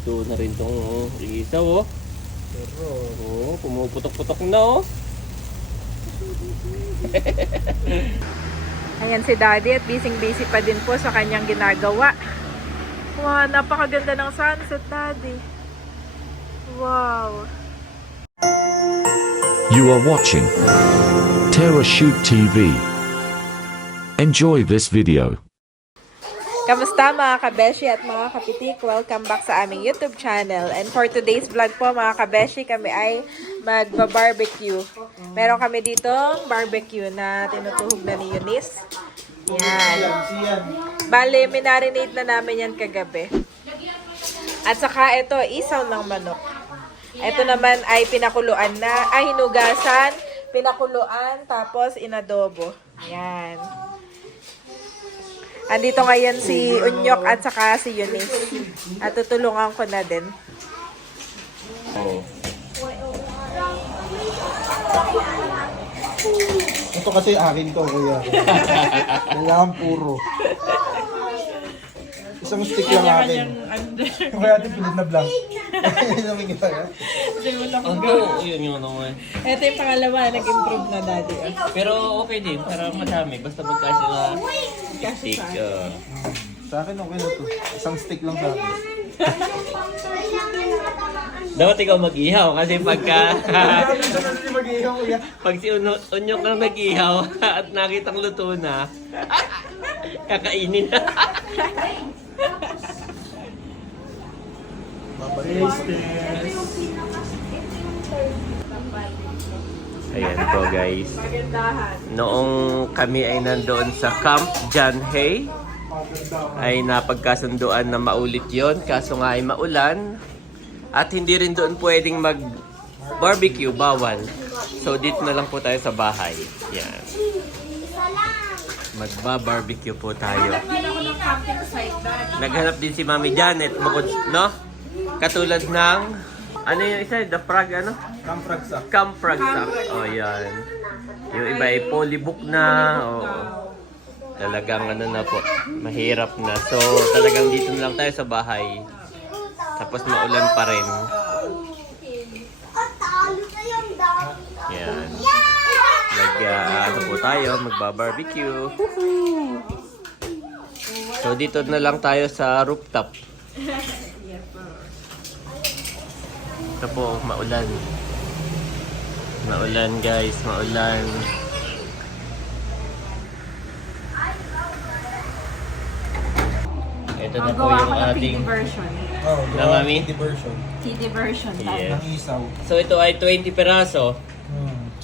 Luto na rin tong isaw, oh. Pero, Oh, pumuputok-putok na, oh. Ayan si Daddy at busy-busy pa din po sa kanyang ginagawa. Wow, napakaganda ng sunset, Daddy. Wow. You are watching Terra Shoot TV. Enjoy this video. Kamusta mga kabeshi at mga kapitik? Welcome back sa aming YouTube channel. And for today's vlog po mga kabeshi, kami ay magba-barbecue. Meron kami dito barbecue na tinutuhog na ni Eunice. Yan. Bale, minarinate na namin yan kagabi. At saka ito, isaw ng manok. Ito naman ay pinakuluan na, ay hinugasan, pinakuluan, tapos inadobo. Yan. Andito ngayon si Unyok at saka si Eunice. At tutulungan ko na din. Oh. ito kasi akin to, kuya. Kailangan puro. Isang stick lang akin. Yung kaya ating pilit na blank. Namin kita yan. Ano? Yun yung ano, eh. Ito yung pangalawa, nag-improve na Daddy. Pero okay din, para madami. Basta magkasya na stick. Sa akin okay na to. Isang stick lang sa akin. Dapat ikaw mag-ihaw kasi pagka... Grabe sa kasi mag-ihaw, kuya. Pag si Unyok lang nag-ihaw at nakitang luto na, kakainin na. Ayan po guys. Noong kami ay nandoon sa Camp John Hay, ay napagkasunduan na maulit yon, kaso nga ay maulan. At hindi rin doon pwedeng mag-barbecue, bawal. So dito na lang po tayo sa bahay. Yan. Magba-barbecue po tayo. Naghanap din si Mami Janet, bukod, no? Katulad ng, ano yung isa? The frog, ano? Kampragsak. Camp Fragsak. Oh, yan. Yung iba ay polybook na. Oh. Talagang ano na po, mahirap na. So, talagang dito na lang tayo sa bahay. Tapos maulan pa rin. Yan. Ano po tayo, magba-barbecue. So, dito na lang tayo sa rooftop. Ito po, maulan. Maulan guys, maulan. Ito na po yung ating... version. Oh, Na, Mami? kiddie version. Kiddie version. Yes. Ng isaw. So ito ay 20 peraso.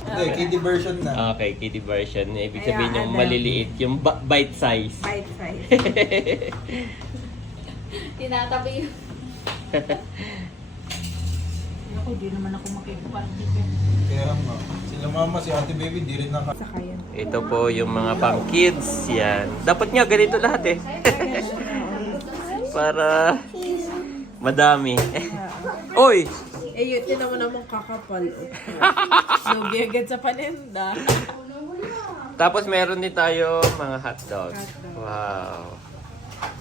Hindi, kiddie version na. Okay, kiddie version. Ibig Kaya sabihin yung ano? maliliit, yung bite size. Bite size. Tinatabi yun. Ako, di naman ako makikupan. Kaya nga. Sila mama, si ate baby, di rin naka... Saka yun. Ito po yung mga pang kids. Yan. Dapat nga ganito lahat eh. Para madami. Oy! Eh, yun, tinan mo namang kakapal. Lugi agad sa paninda. Tapos meron din tayo mga hotdog. Wow.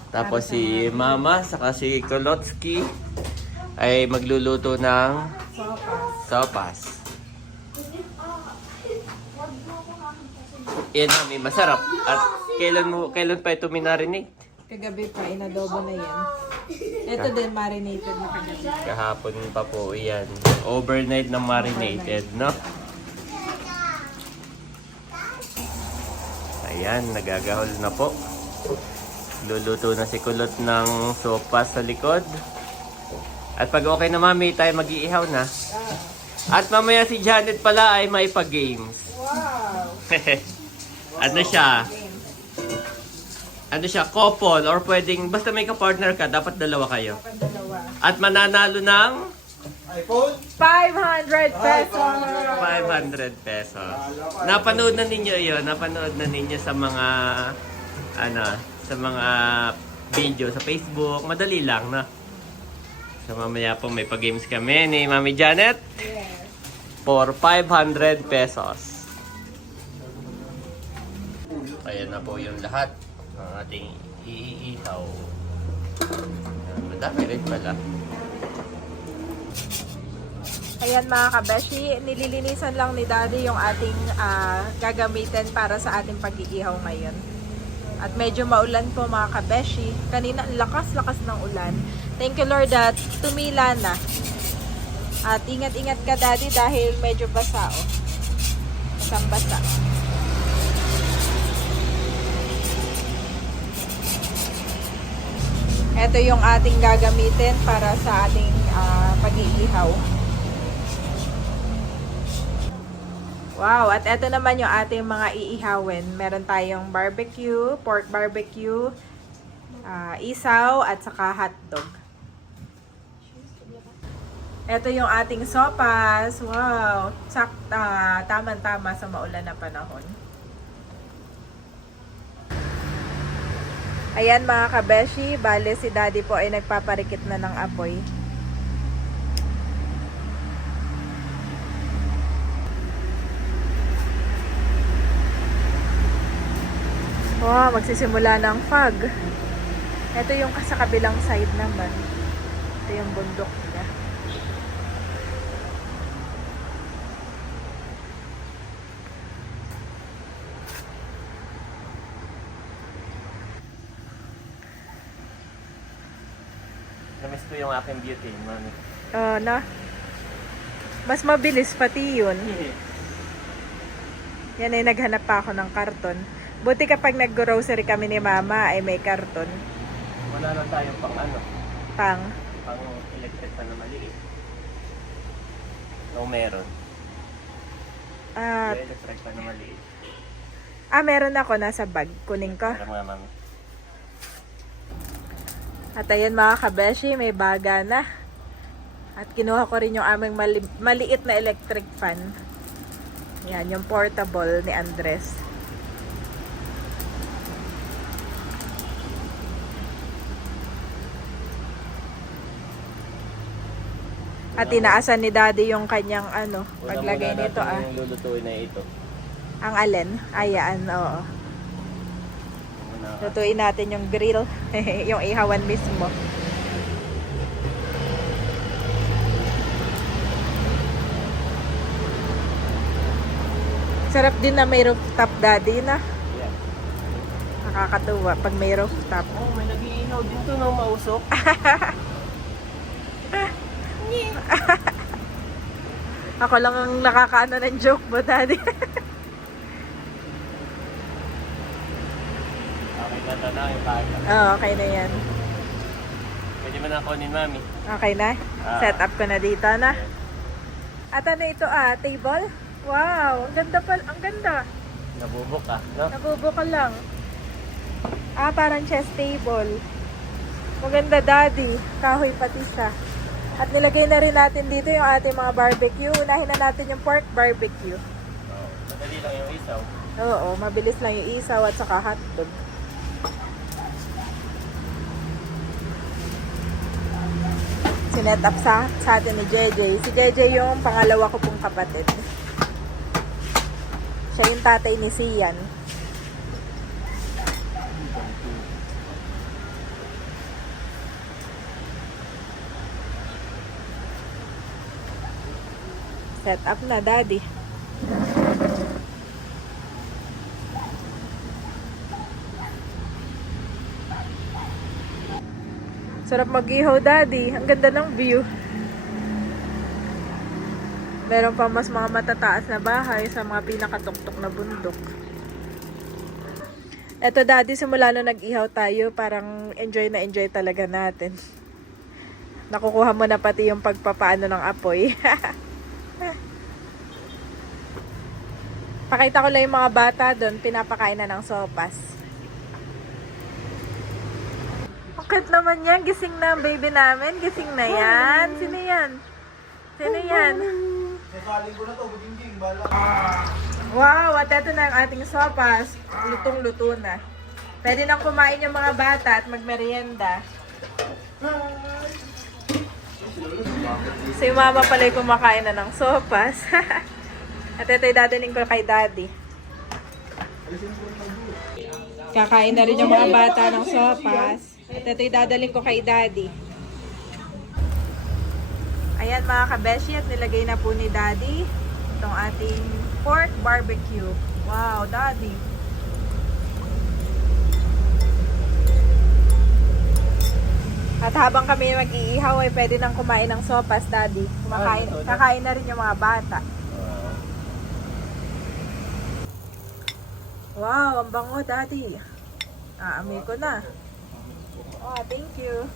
Tapos si Mama saka si Kolotsky ay magluluto ng sopas. Yan mami, masarap. At kailan pa ito minarinate? Kagabi pa, inadobo na yan. Ito din, marinated na kagabi. Kahapon pa po yan. Overnight na marinated, no? Ayan, nagagahol na po. Luluto na si Kulot ng sopas sa likod. At pag okay na mami, tayo mag-iihaw na. At mamaya si Janet pala ay may pag-games. Wow! Ano siya? Ano siya? Couple or pwedeng, basta may ka-partner ka, dapat dalawa kayo. Dalawa. At mananalo ng iPhone? 500 pesos! 500 pesos. Napanood na ninyo yun. Napanood na ninyo sa mga sa mga video sa Facebook. Madali lang, na. So mamaya po may pag-games kami ni Mami Janet. Yes. For 500 pesos. Ayan na po yung lahat ng ating iihaw. Madami rin pala. Ayan mga kabeshi, nililinisan lang ni Daddy yung ating gagamitin para sa ating pag-iihaw ngayon. At medyo maulan po mga kabeshi. Kanina ang lakas-lakas ng ulan. Thank you Lord at tumila na. At ingat-ingat ka Daddy dahil medyo basa oh. Basang-basa. Ito yung ating gagamitin para sa ating pag-iihaw. Wow, at ito naman yung ating mga iihawin. Meron tayong barbecue, pork barbecue, isaw, at saka hotdog. Ito yung ating sopas. Wow, tamang-tama sa maulan na panahon. Ayan mga kabeshi, bale si Daddy po ay nagpaparikit na ng apoy. Wow, magsisimula ng fog. Ito yung sa kabilang side naman. Ito yung bundok niya. Namiss ko yung aking beauty, mami. Oh, na. Mas mabilis pati yun. Yan ay naghanap pa ako ng karton. Buti kapag nag-grocery kami ni Mama ay may karton. Wala na tayong pang ano, Pang. pang electric pa na maliit. No, meron. At, Yung electric pa na maliit. meron ako nasa bag. Kunin ko. Para mga mami. At ayan mga kabeshi, may baga na. At kinuha ko rin yung aming maliit na electric fan. Yan, yung portable ni Andres. At tinaasan ni Daddy yung kanyang paglagay nito Yung lulutuin na ito. Ang alin? Ayan, oo. Muna, Lutuin natin yung grill. Yung ihawan mismo. Sarap din na may rooftop Daddy na. yeah. Nakakatuwa pag may rooftop. Oh, may nag-iinaw din to ng mausok. Ako lang ang nakakaano ng joke mo Daddy. Okay na ito na yung baga. Oo, okay na yan. Pwede mo na kunin, mami. Okay na? Set up ko na dito na. At ano ito table? Wow, ang ganda pala, ang ganda. Nabubok ah, no? Nabubuka lang. Parang chess table. Maganda Daddy, kahoy pati siya. At nilagay na rin natin dito yung ating mga barbecue. Unahin na natin yung pork barbecue. Oh, madali lang yung isaw. Oo, mabilis lang yung isaw at saka hotdog. Sinet up sa atin ni JJ. Si JJ yung pangalawa ko pong kapatid. Siya yung tatay ni Sian. Set up na, Daddy. Sarap mag-ihaw, Daddy. Ang ganda ng view. Meron pa mas mga matataas na bahay sa mga pinakatuktok na bundok. Eto, Daddy, simula nung nag-ihaw tayo, parang enjoy na enjoy talaga natin. Nakukuha mo na pati yung pagpapaano ng apoy. Pakita ko lang yung mga bata doon, pinapakain na ng sopas. Bakit naman yan? Gising na ang baby namin. Gising na yan. Sino yan? Sino yan? Nakaling ko na to, buging-ging, bala. Wow, at ito na ang ating sopas. Lutong-luto na. Pwede nang kumain yung mga bata at magmerienda. Si Mama pala yung kumakain na ng sopas. At ito yung dadaling ko kay Daddy. Kakain na rin yung mga bata ng sopas. At ito yung dadaling ko kay Daddy. Ayan mga kabeshi, at nilagay na po ni Daddy itong ating pork barbecue. Wow, Daddy. At habang kami mag-iihaw ay pwede nang kumain ng sopas, Daddy. Kakain na rin yung mga bata. Wow, ang bango, Daddy. Aamoy ko na. Oh, thank you.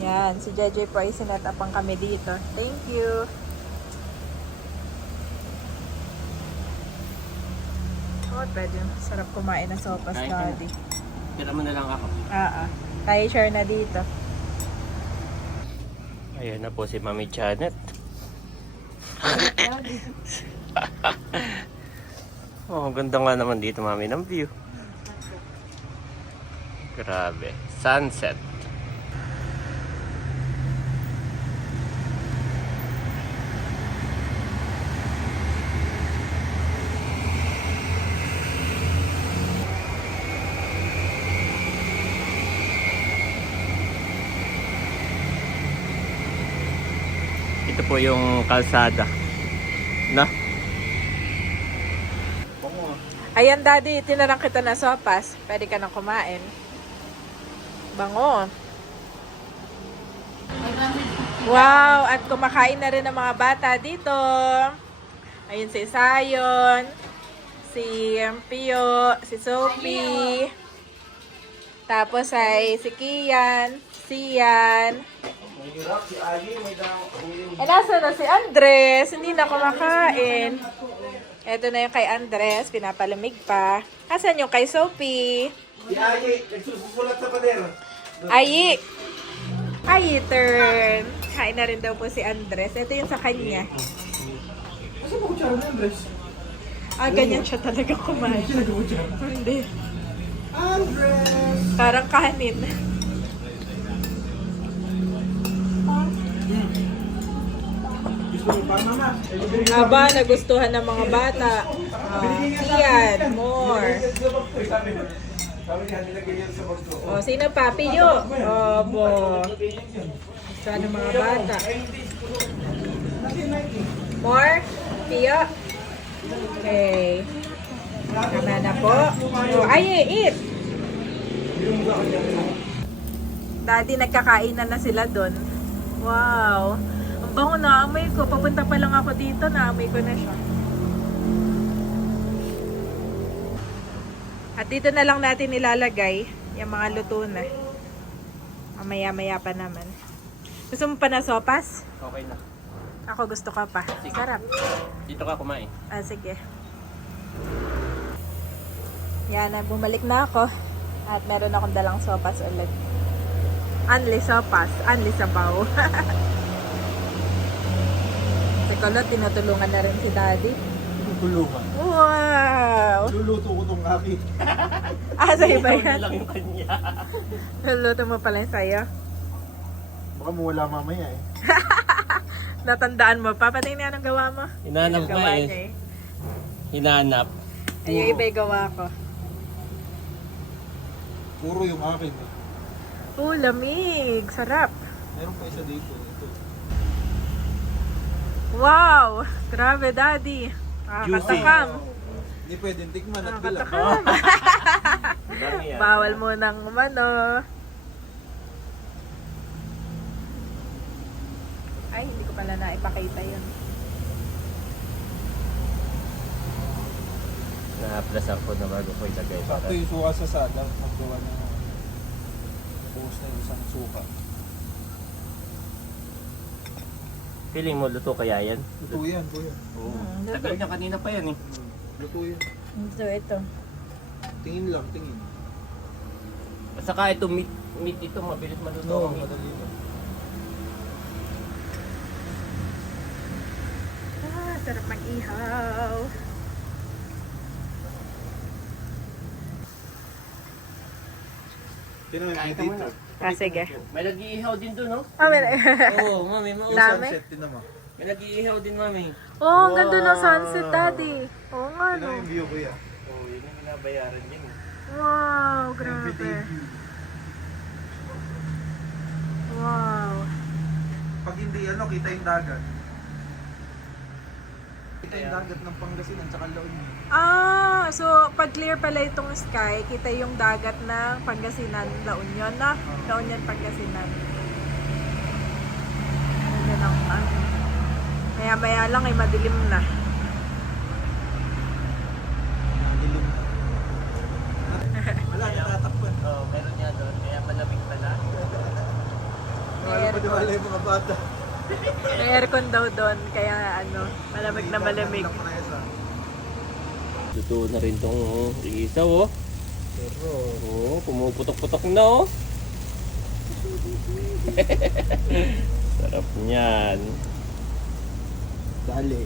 Yan, si JJ po ay sinetapan kami dito. Thank you. Oh, pwede. Sarap kumain ng sopas, Kain ka na. Daddy. Tira mo na lang ako. Tayo share na dito. Ayan na po si Mami Janet. Oh, ang ganda nga naman dito, Mami, ng view. Grabe. Sunset. Ito po yung kalsada. Na? Ayan, Daddy, tinarang kita na sopas. Pwede ka nang kumain. Bango. Wow, at kumakain na rin ng mga bata dito. Ayun si Sayon, si Pio, si Sophie. Tapos ay si Kian, Sian. Nasa na si Andres, hindi na kumakain. Ito na yung kay Andres, pinapalamig pa. Asan yung kay Sophie? Si Ayi, nagsusulat sa pader. Ayi! Ayi turn! Kain na rin daw po si Andres. Ito yung sa kanya. Kasi mo kutsara na, Andres? Ganyan siya talaga kumain. Hindi nag-kutsara. Hindi. Andres! Parang kanin. Gusto mo pa, mama? Aba, nagustuhan ng mga bata. Yan, more. Sabi niya, nilagay yan sa bag ko. O, sino pa? Piyo. Obo. Gustuhan ng mga bata. More? Piyo? Okay. Tama na po. O, ay, eat! Daddy, nagkakainan na sila doon. Wow. Ang bango na amoy ko. Papunta pa lang ako dito, naamoy ko na siya. At dito na lang natin nilalagay yung mga luto na. Mamaya-maya pa naman. Gusto mo pa na sopas? Okay na. Ako gusto ka pa. Sarap. Dito ka kumain. Sige. Yan, bumalik na ako. At meron akong dalang sopas ulit. Anli sopas. Anli sabaw. Si Kulot, tinutulungan na rin si Daddy. Tulungan. Wow! Luluto ko tong akin. Sa iba Ikaw na yan. lang yung kanya. Luluto mo pala yung sayo. Baka mawala mamaya eh. Natandaan mo pa. Pati nga anong gawa mo? Hinanap Yung ka gawa eh. niya eh. Hinanap. Ay, yung iba yung gawa ko. Puro yung akin eh. Lamig. Sarap. Meron pa isa dito. Ito. Wow! Grabe, Daddy. Nakakatakam. Hindi pwedeng tikman at bilang. Nakakatakam. Dami yan. Bawal mo ng umano. Ay, hindi ko pala naipakita yun. Na-plasan ko na bago ko ilagay. Sakto yung suka sa sada. Maggawa na buhos na yung isang suka. Feeling mo luto kaya yan? Luto yan, kuya. Oo. luto. Tagal niya kanina pa yan eh. Luto yan. Ito. Tingin lang, tingin. At saka ito meat ito mabilis maluto. No, ang meat. madali lang. Sarap mag-ihaw. Tingnan Kain mo ka muna. dito. Sige. May nag-iihaw din doon, no? Oo, mami, Dami. Sunset din naman. May nag-iihaw din, mami. Ang ganda ng sunset, Daddy. Oo nga, Tingnan no. yung view, kuya. Oo, yun yung binabayaran din. Wow, grabe. view. Wow. Pag hindi ano, kita yung dagat. Kita yung dagat ng Pangasinan tsaka La Union. Ah, so pag clear pala itong sky, kita yung dagat ng Pangasinan, La Union na. La Union, Pangasinan. Ano ang ano. Maya-maya lang ay madilim na. Dilim. Wala, natatakpan. Oo, meron niya doon. Kaya malamig pala. Wala pa diwala yung mga bata. May aircon daw doon, kaya ano, malamig na malamig. Totoo na rin tong isaw, oh. Pero, Oo, pumuputok-putok na, oh. Sarap niyan. dali.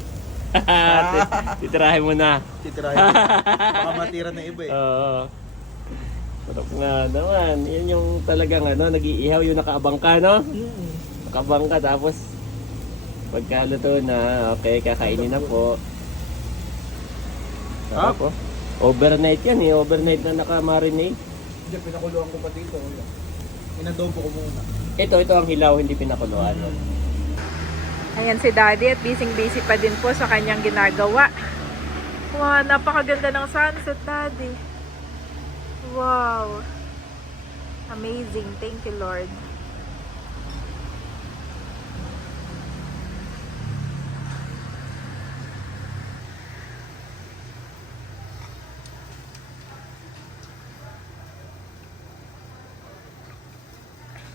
Titirahin mo na. Titirahin ko. Baka matira na iba eh. Oo. Sarap nga naman. Yan yung talagang ano, nag-iihaw yung nakaabang ka, no? Nakaabang ka, tapos pagkaluto na, okay, kakainin na po. Sarap po. Overnight yan eh. Overnight na naka-marinate. Hindi, pinakuluan ko pa dito. Inadobo ko muna. Ito ang hilaw, hindi pinakuluan. Ayan si Daddy at busy pa din po sa kanyang ginagawa. Wow, napakaganda ng sunset, Daddy. Wow. Amazing. Thank you, Lord.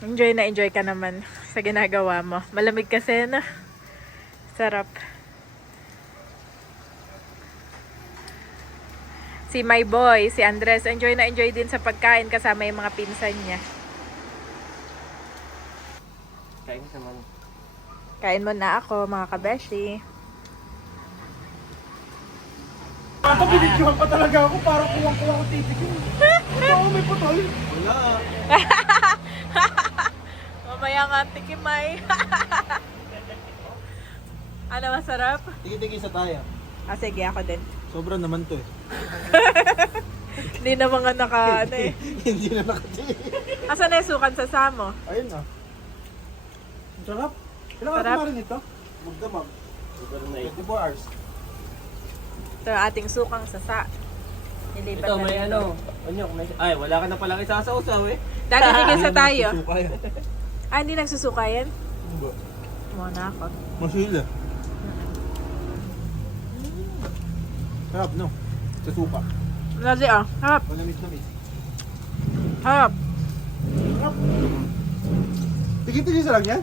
Enjoy ka naman sa ginagawa mo. Malamig kasi na. Sarap. Si my boy, si Andres, enjoy din sa pagkain kasama yung mga pinsan niya. Kain ka naman. Kain mo na ako, mga kabeshi. Pato, binidyohan pa talaga ako. Parang kuwang-kuwang ako titigil. Ano ako may putol? Wala. Mamaya nga tikimay. Ano masarap? Tigi-tigi sa taya. Ah, sige, ako din. Sobra naman to eh. Hindi na mga naka, ano eh. Hindi na nakati. Asan na yung sukan sa samo? Ayun na. Ang sarap. Kailangan Sarap. kumarin ito? Magdamag. Overnight. 24 hours. Ito ang ating sukang sasa. Nilipat Ito, na may dito. ano. Anyok, may... Ay, wala ka na palang isasausaw eh. Dati tigil sa tayo. Suka yan. Ah, hindi nagsusuka yan? Hindi. Muna ako. Masila. Sarap no? Sa suka. Lali ah. Harap. Malamis-lamis. Harap. Sarap. Tigi-tigi sa lang yan?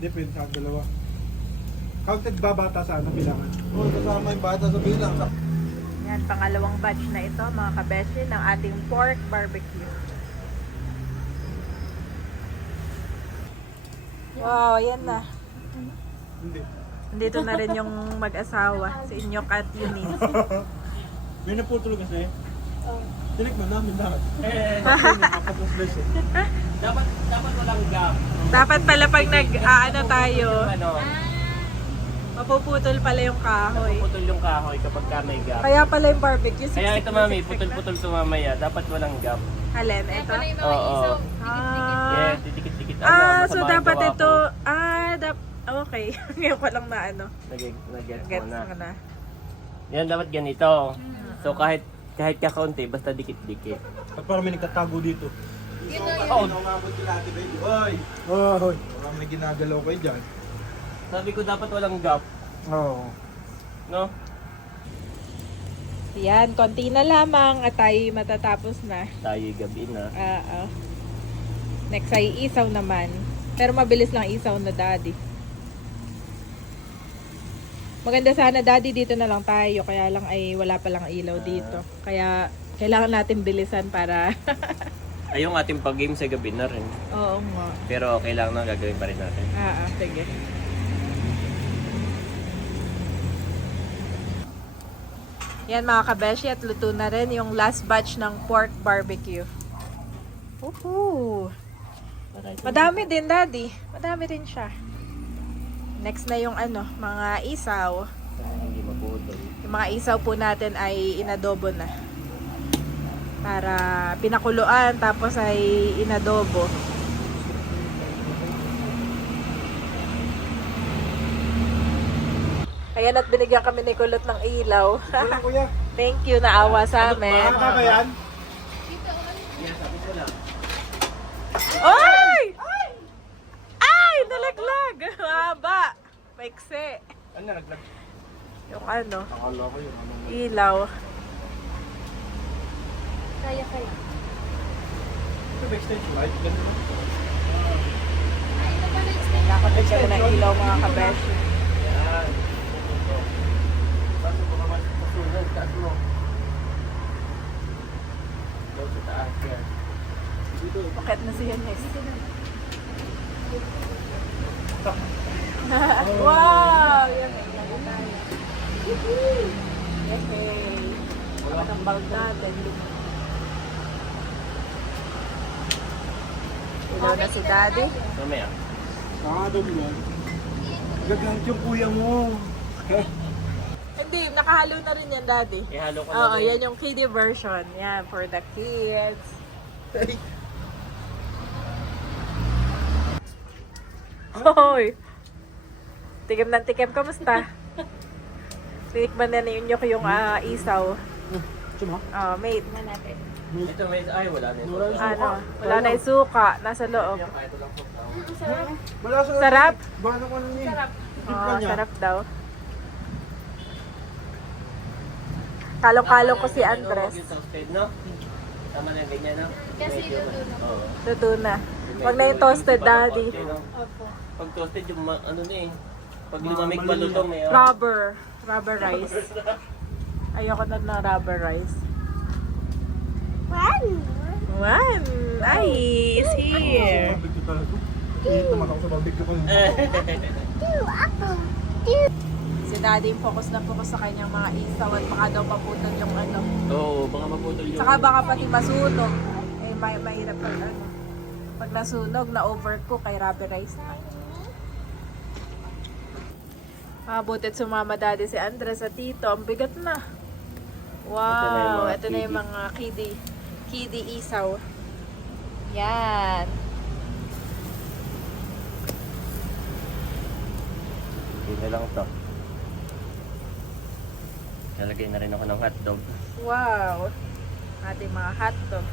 Depende sa dalawa. Counted ba bata sa ano bilangan? Oo, kasama yung bata sa bilang. Yan, pangalawang batch na ito, mga kabeshi, ng ating pork barbecue. Wow, yan na. Hindi. Nandito na rin yung mag-asawa, si Inyok at Eunice. May naputol kasi. Tinikman namin lahat. Kapatid beses. Dapat walang gap. Dapat pala pag nag-aano tayo, Ano, mapuputol pala yung kahoy. putol yung kahoy kapag ka may gap. Kaya pala yung barbecue, Kaya siksik ito na mami, siksik na. putol-putol to mamaya. Dapat walang gap. Alin, ito? Oo. Ah, Yeah, didikit-dikit. so masama dapat yung gawa ito, ko. okay. Ngayon ko lang na ano. Nag-gets Gets mo na. mo na. Yan, dapat ganito. So kahit kakaunti, basta dikit-dikit. At parang may nagtatago dito. Oh, Umabot yung ate baby. Hoy! Hoy! Parang may ginagalaw kayo dyan. sabi ko dapat walang gap. Oo. No? Yan, konti na lamang at tayo matatapos na. Tayo gabi na. Next ay isaw naman. Pero mabilis lang isaw na, Daddy. Maganda sana, Daddy, dito na lang tayo. Kaya lang ay wala pa lang ilaw dito. Kaya kailangan natin bilisan para... Ay, yung ating pag-game sa gabi na rin. Oo nga. Pero okay lang na, gagawin pa rin natin. Sige. Yan mga kabeshi, at luto na rin yung last batch ng pork barbecue. Woohoo! Madami din, Daddy. Madami rin siya. Next na yung mga isaw. Hindi maputol. Yung mga isaw po natin ay inadobo na. Para pinakuluan, tapos ay inadobo. Ayan, at binigyan kami ni Kulot ng ilaw. Wala, kuya. Thank you, naawa sa amin. Baka ba yan? Oy! Ay! Nalaglag! Mahaba! Paikse. Ano naglag? Yung ano, Akala ko yung ano. ilaw. Kaya. Ito ba extension light? Ganun ba? Nakapit kami ng ilaw mga kabeshi. Yan. Baso baka masunod. Taas mo. Daw sa taas yan. Bakit na siya next? Wow! Yan. Yehey! Wala ng bulb natin. Ilaw na si Daddy. Mamaya. Doon yan. Gagawin yung kuya mo. Hindi, nakahalo na rin yan, Daddy. Ihalo ko na Oo, rin. yan yung kiddie version. Yan, for the kids. Hoy! Tikim ng tikim, kamusta? Tinikman na ninyo ko yung isaw. Sino? Mate. Ito may ay wala na ito. Ano, wala na yung suka, nasa loob. Kahit walang cook daw. Malasa na. Sarap? Baka ko ano niya. Sarap. Sarap daw. Kalong-kalong ko si Andres. Yung toasted, no? Tama na yung ganyan, no? Kasi Medyo, luto na. oo. Luto na. Wag na yung toasted, Daddy. Opo. Pag toasted yung ano na eh. Pag lumamig malutong eh. oh. Rubber rice. Ayoko na ng rubber rice. One! Ay, is here. Barbecue talaga. Ihit naman ako sa barbecue ko. Si Daddy focus na focus sa kanyang mga isaw at baka daw maputol yung ano. Oo, baka maputol yung... Saka baka pati masunog. Eh, mahirap pag ano. Pag nasunog, na-overcook kay rubber rice na. Butit sumama Daddy si Andres at Tito. Ang bigat na. Wow! Ito na yung mga kiddie isaw. Yan. Hindi na lang to. Nalagay na rin ako ng hotdog. Wow! Ating mga hotdog.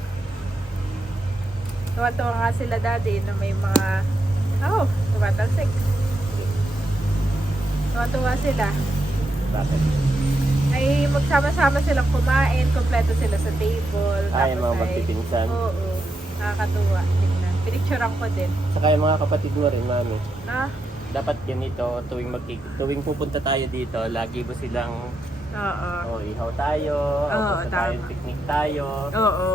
Tuwa-tuwa nga sila Daddy na may mga... Oh! Tumatalsik. Tuwa-tuwa sila. Bakit? Ay magsama-sama silang kumain, kompleto sila sa table. Ay, tapos mga ay- magpipinsan. Oo. Nakakatuwa. Tingnan. Pinicturean ko din. Saka yung mga kapatid mo rin, mami. Na? Dapat ganito, tuwing pupunta tayo dito, lagi mo silang, Oo. ihaw tayo, Oo, punta tayo, tama. picnic tayo. Oo.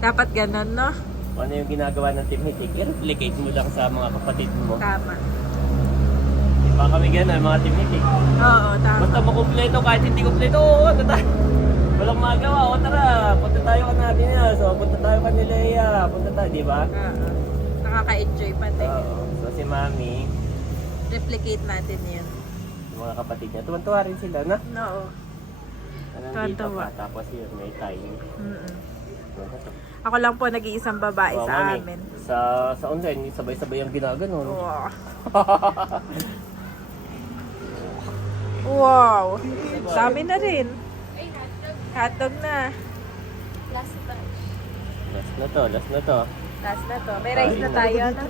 Dapat ganun, no? Kung ano yung ginagawa ng Team Hitik, i-replicate mo lang sa mga kapatid mo. Tama. Diba kami gano'n, mga Team Hitik. Oo, tama. Basta makumpleto, kahit hindi kumpleto, oo, ano tayo? Walang magawa, o tara, punta tayo ka natin na. So, punta tayo ka nila, punta tayo, di ba? Oo. Nakaka-enjoy pa din. Oo. So, si Mami, Replicate natin yun. yung mga kapatid niya, tuwan-tuwa rin sila, na? Oo. Nandito Tuwan-tuwa. pa, tapos yun, may time. Mm-mm. Ako lang po nag-iisang babae Oo, sa Mami, amin. Sa online, sabay-sabay ang ginaganon. Wow. Wow. Dami na rin. Ay, hotdog. Hotdog na. Last batch. Last na to, last na to. Last na to. May rice na tayo, no?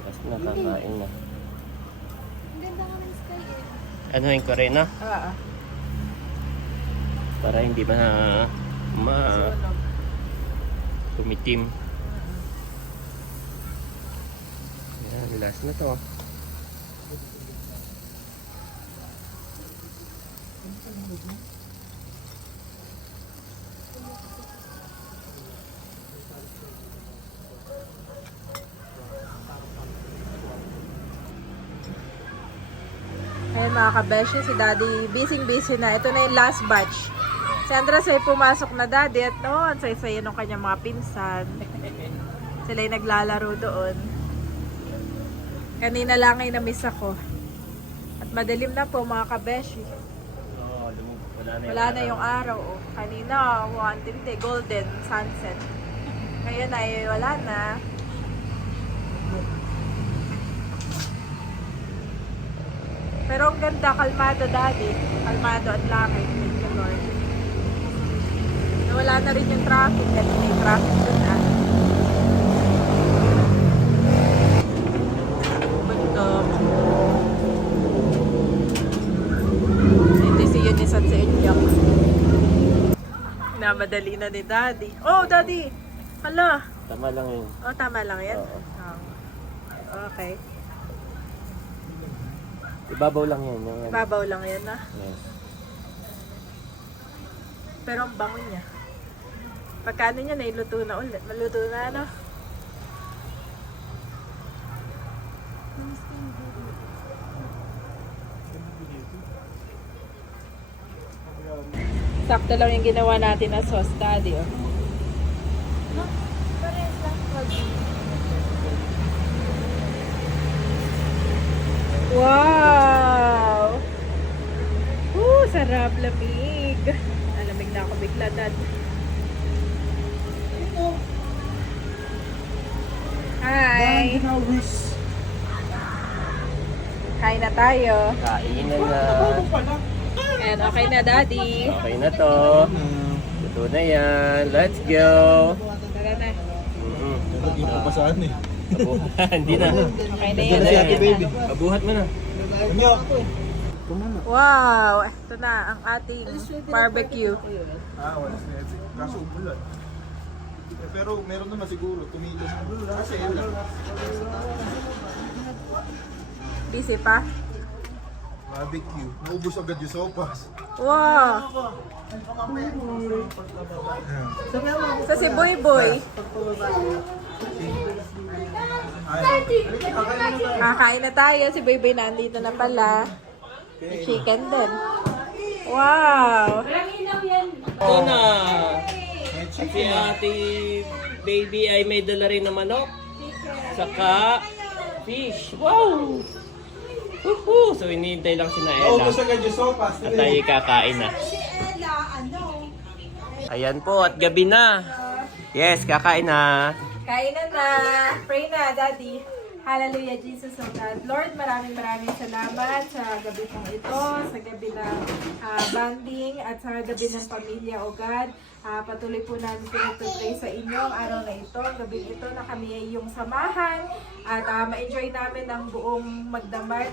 Last na, kakain na. Ang ganda nga ng sky eh. Anuhin ko rin, na? Oo. Para hindi Sunog. tumitim. Yan, last na to. Ayun mga kabeshi, si Daddy busy na. Ito na yung last batch. Si Andres ay pumasok na Daddy at noon, say-sayo ng kanyang mga pinsan. Sila yung naglalaro doon. Kanina lang ay na-miss ako. At madilim na po mga kabeshi. Oo, Wala na yung araw. Oh. Kanina, tindi, golden sunset. Ngayon ay wala na. Pero ang ganda, kalmado daddy. Kalmado at langit. Thank you, Lord. Wala na rin yung traffic. Kasi may traffic dun Bundok. Hindi si Unisan sa Inyok. Namadali na ni daddy. Oh, daddy! Hala! Tama lang yun. Oh, tama lang yan? Oo. Okay. Ibabaw lang yan. Yung, ano. Babaw lang yan na. Yes. Pero ang bango niya. Pagkano niya, nailuto na ulit. Maluto na, ano? Sakto lang yung ginawa natin na sauce, daddy, oh. Parehas lang po. Wow! Sarap, lamig. Lamig na ako bigla, dad. Hi! Kain na tayo. Kainan na. And okay na, daddy. Okay na to. Luto na yan. Let's go. Tara na. Hindi ko pa saan eh. Hindi na. Okay na yan. Ayan. baby. Pabuhat mo na. Ano? Wow! Ito na ang ating barbecue. Wala sinabi. Kaso umulan. Pero meron naman siguro. Tumigil. Kasi Busy pa? barbecue. Naubos agad yung sopas. Wow! Sa si Boy Boy. Kakain na tayo. Si Boy Boy nandito na pala. May chicken din. Wow! Ito na. Si ate baby ay may dala rin na manok. Saka fish. Wow! Woohoo! So hinihintay lang si Naela. Naubos agad yung sopas. At tayo kakain na. Ayan po, at gabi na. Yes, kakain na. Kainan na. Pray na, Daddy. Hallelujah, Jesus, oh God. Lord, maraming salamat sa gabi pong ito, sa gabi ng bonding, at sa gabi ng pamilya, oh God. Patuloy po namin pinag-pray sa inyo ang araw na ito, gabi ito na kami ay iyong samahan, at ma-enjoy namin ang buong magdamag,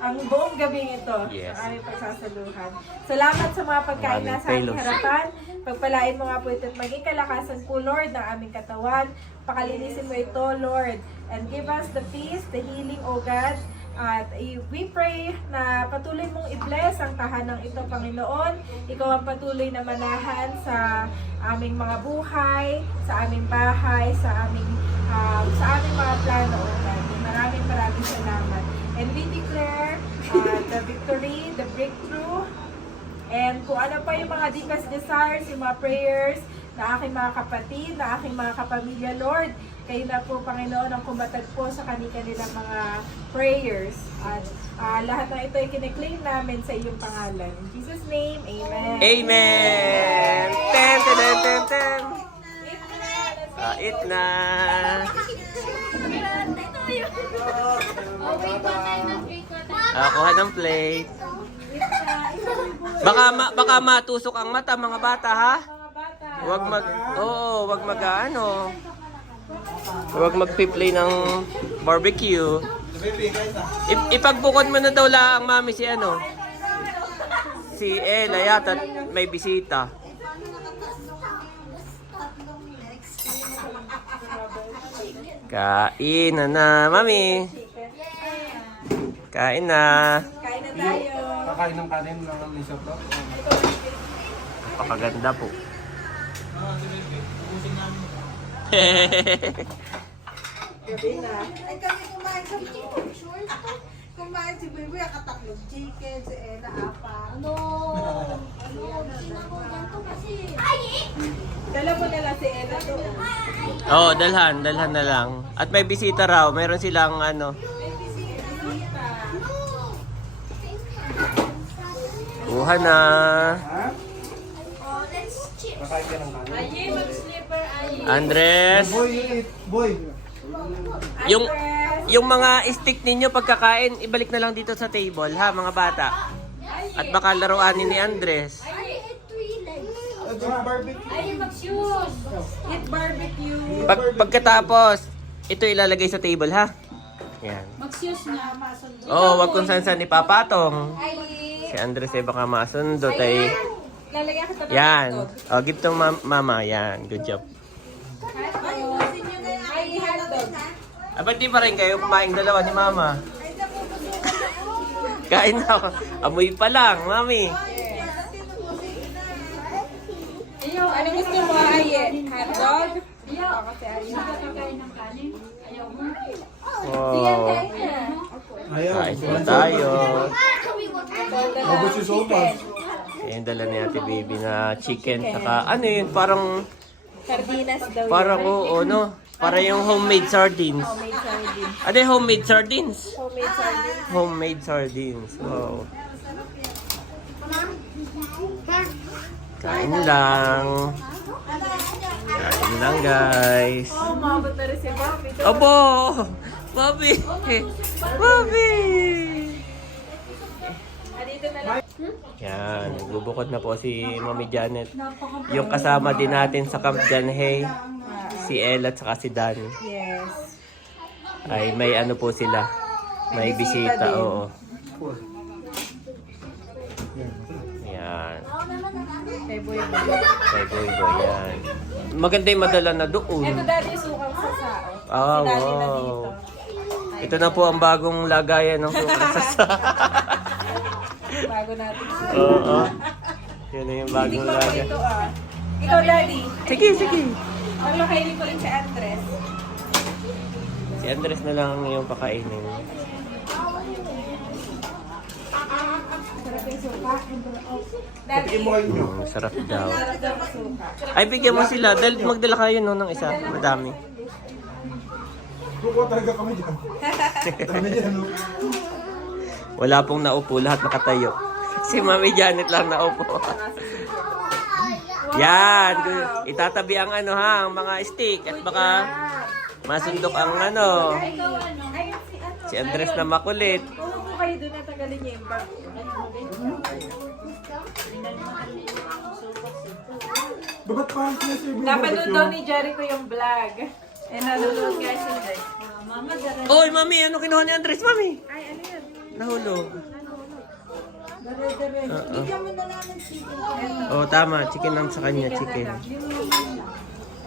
ang buong gabing ito, Yes. ang aming pagsasaluhan. Salamat sa mga pagkain na sa aming Fellowship. harapan. Pagpalain mo nga po ito at maging kalakasan po, Lord, ng aming katawan. Pakalinisin mo ito, Lord. And give us the peace, the healing, O God. At we pray na patuloy mong i-bless ang tahanang ito, Panginoon. Ikaw ang patuloy na manahan sa aming mga buhay, sa aming bahay, sa aming mga plano, O God. Maraming salamat. And we declare the victory, the breakthrough, and kung ano pa yung mga deepest desires, yung mga prayers na aking mga kapatid, na aking mga kapamilya, Lord, kayo na po, Panginoon, ang kumatag po sa kanilang mga prayers. At lahat ng ito ay kiniklaim namin sa iyong pangalan. In Jesus' name, Amen. Amen! Ten, ten, ten, ten, ten. Kait na. Kuha ng plate. Baka matusok ang mata, mga bata, ha? Huwag magpi-play ng barbecue. Ipagbukod mo na daw lang, mami, si Ella yata may bisita. Kain na, mami. Kain na. Kain na tayo. Kakain ng kanin lang ang isa to. Napakaganda po. Gabi na. Ay kami kumain sa short. Kumain si Baby, akatatlong chicken, si Ella, apat. Ano? Sinako yan to kasi. Dala mo na lang si Ella doon. Oo, dalhan na lang. At may bisita raw, meron silang kuha na. Oh, let's chip. Kakain ka ng kanin. Ayi, mag-slipper, ayi. Andres. Boy, eat. Boy. Yung mga stick ninyo pagkakain, ibalik na lang dito sa table ha, mga bata. At baka laruanin ni Andres. Eat barbecue. Pagkatapos, ito ilalagay sa table ha. Yan. Oo, wag kung saan-saan ipapatong. Si Andres ay baka masundot ay... Lalagyan kita ng Yan. hotdog. O, give to mama. Yan. Good job. Ay, hotdog. Ba't di pa rin kayo kumain dalawa ni mama? Kain na ako. Amoy pa lang, mami. Ano gusto mo, Aye? Hotdog? Ako si Aye. Wow. Ayaw. Kain na tayo. Mabot si Sopas. Yung dala ni Ate Baby na chicken. Saka ano yun, parang, Sardinas daw parang yun. oo, no? Para yung homemade sardines. Homemade sardines. Ano yung homemade sardines? Homemade sardines. Homemade sardines. Wow. Kain lang. Kain lang, guys. Oh, maabot na rin si Bobby. Abo! Bobby! Bobby! Dito na lang. Yan, nagbubukod na po si Mami Janet. Yung kasama din natin sa Camp Janhay, si Ella at saka si Dan. Yes. Ay, may ano po sila. May bisita, din. oo. Yan. Kay Boy Boy. Kay Boy Boy, yan. Maganda yung madala na doon. Ito dati yung sukang sasao. Ah, Si Daddy na wow. dito. Ito na po ang bagong lagayan ng sukang sasa. Bago natin. Oo. Yan na yung Hindi bagong ko po lagayan. ito Ikaw, Daddy. Sige, sige. Pagmakainin ko rin si Andres. Si Andres na lang yung pakainin. Sarap yung suka. Daddy. Tingin mo kayo nyo. Sarap daw. Sarap daw ang suka. Ay, bigyan mo sila. Dahil magdala kayo no, ng isa. Madami. Kukuha talaga kami dyan. Dami dyan, no? Wala pong naupo. Lahat nakatayo. Si Mami Janet lang naupo. Yan. Itatabi ang ano ha, ang mga stick. At baka masundok ang ano. Si Andres na makulit. Kung kayo doon na tagalin niya yung bag. Babat pa ang sinasabi? Napanood daw ni Jericho yung vlog. And nanonood nga si Jay. Oy, Mami, ano kinuha ni Andres, Mami? Ay, ano yan? Nahulog. Bigyan mo na namin chicken. Oh, tama. Chicken lang sa kanya, chicken.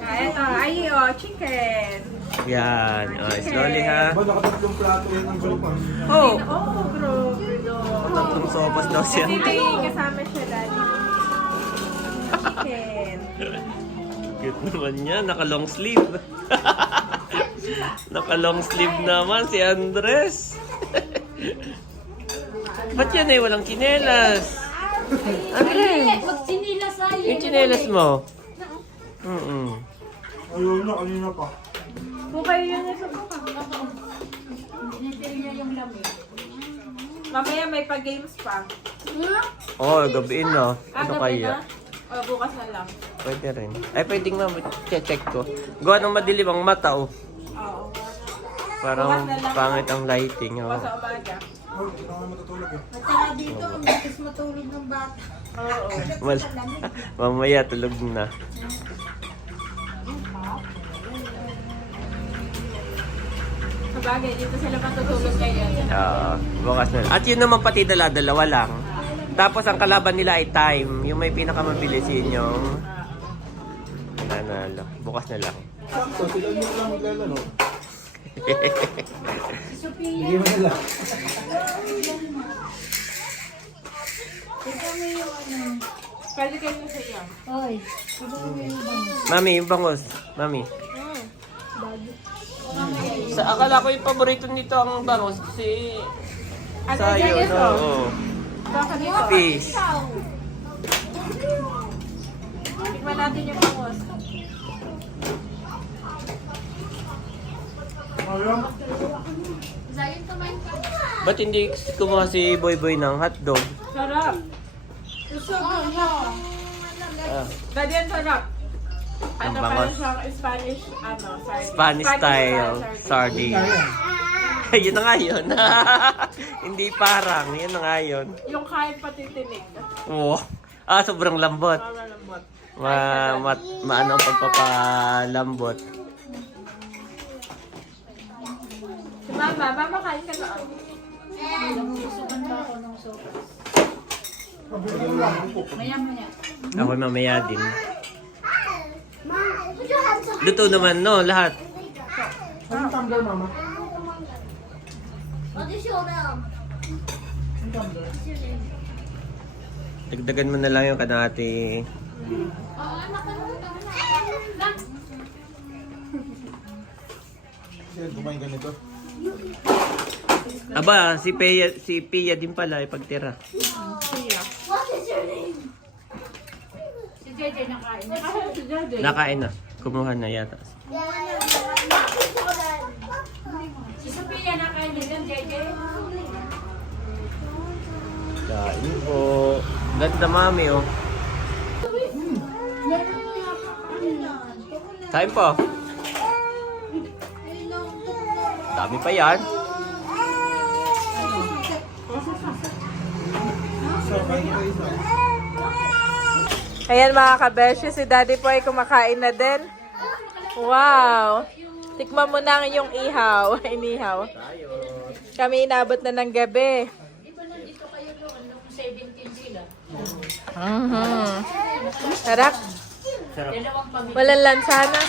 Eto, ay, oh, chicken. Yan. Oh, slowly ha. Ba, nakatatlong plato yan ng galupan. Oh, Oh, bro. tatlong sopas daw siya. Kasi may kasama siya, Daddy. Chicken. Cute naman niya. Naka-long sleeve. Naka-long sleeve naman si Andres. Ba't yan eh? Walang chinelas. Andres! Magsinilas ay. Yung chinelas mo. Ayun na, kanina pa. Kung kayo yun sa buka. Dinitil niya yung lamig. Mamaya may pa-games pa. Oh, gabiin no. Ano gabi kaya? na? O, bukas na lang. Pwede rin. Ay, pwedeng nga. Check ko. Gawa ng madilim ang mata, oh. Oo. Parang pangit ang lighting, oh. Bukas sa umaga. Oh, hindi na nga matutulog eh. At saka dito, ang bilis matulog ng bata. Oo. Mamaya tulog na. Sabagay, dito sila matutulog ngayon. Bukas na. At yun naman pati dala-dalawa lang. Tapos ang kalaban nila ay time. Yung may pinakamabilisin yung nanalo. Bukas na lang. Sakto, sila nyo lang maglalaro. Hindi mo nila. Pwede kayo sa iyo. Oy. Mami, yung bangos. Mami. Sa akala ko yung paborito nito ang bangos kasi sayo, Ito? no? Baka dito. Fish. Tikman natin yung bangos. Ayun. Zayin kumain ka. Ba't hindi kumuha si Boy Boy ng hotdog? Sarap. Ah. Daddy, ang sarap. Ang Ano pa bangos. siyang Spanish, sardine. Spanish style sardine. Yun na nga yun. Hindi parang. Yun na nga yun. Yung kahit pati tinig. Oo. Sobrang lambot. Mamalambot. Maano ang pagpapalambot. Si Mama kain ka na. Ako mamaya din. Luto naman, no? Lahat. Anong tumbler, mama? Dagdagan mo na lang yung kanati. Siya, kumain ganito. Aba, si Pia din pala ipagtira. Nakain na. Kumuha na yata. Kain po. Ganda mami oh. Kain po. Dami pa yan. Ayan mga kabeshi, si Daddy po ay kumakain na din. Wow! Tikman mo na ang iyong ihaw. Inihaw. Kami inabot na ng gabi. Sarap. Sarap. Walang lansana.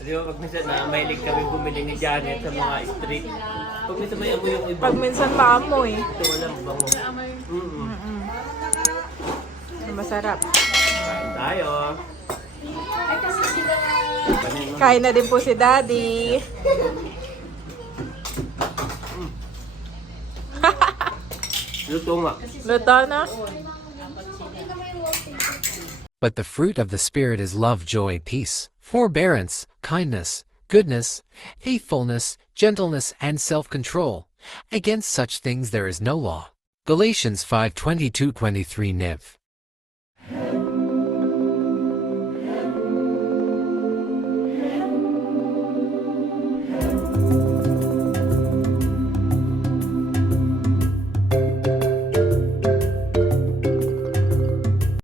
Di ba pag minsan na mahilig kami bumili ni Janet sa mga street. Pag minsan may amoy yung iba. Pag minsan maamoy. Ito walang bango. Masarap. Kain tayo. Kain na din po si Daddy. Luto nga. Luto na. But the fruit of the Spirit is love, joy, peace, forbearance, kindness, goodness, faithfulness, gentleness, and self-control. Against such things there is no law. Galatians 5:22-23 Niv.